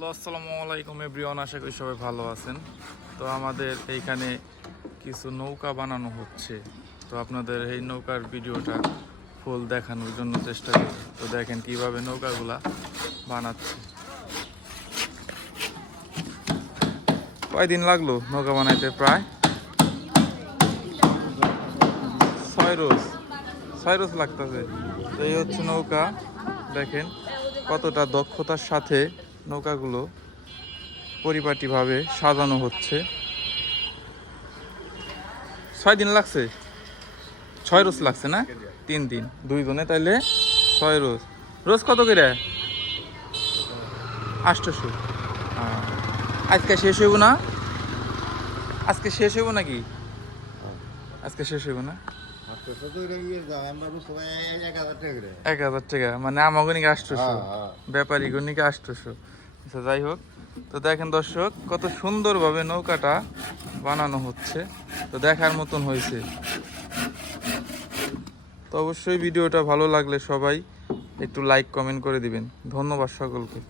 Hello, আসসালামু আলাইকুম everyone, আশা করি সবাই ভালো আছেন। তো আমাদের এইখানে কিছু নৌকা বানানো হচ্ছে, তো আপনাদের এই নৌকার ভিডিওটা ফুল দেখানোর জন্য চেষ্টা করি। তো দেখেন কিভাবে নৌকাগুলা বানাচ্ছে। কয়দিন লাগলো নৌকা বানাইতে? প্রায় 6 রোজ লাগতেছে। তো এই হচ্ছে নৌকা, দেখেন কতটা দক্ষতার সাথে নৌকাগুলো পরিপাটিভাবে সাজানো হচ্ছে। 6 দিন লাগছে, 6 রোজ লাগছে না? 3 দিন 2 জনে, তাইলে 6 রোজ। রোজ কত করে? 800। আজকে শেষ হইব না? আজকে শেষ হইব নাকি? আজকে শেষ হইব না? 1000 টাকা মানে আমাগনিকে 800, ব্যাপারী গনিকে 800। আচ্ছা, যাই হোক। তো দেখেন দর্শক, কত সুন্দরভাবে নৌকাটা বানানো হচ্ছে, তো দেখার মতন হয়েছে। তো অবশ্যই ভিডিওটা ভালো লাগলে সবাই একটু লাইক কমেন্ট করে দিবেন। ধন্যবাদ সকলকে।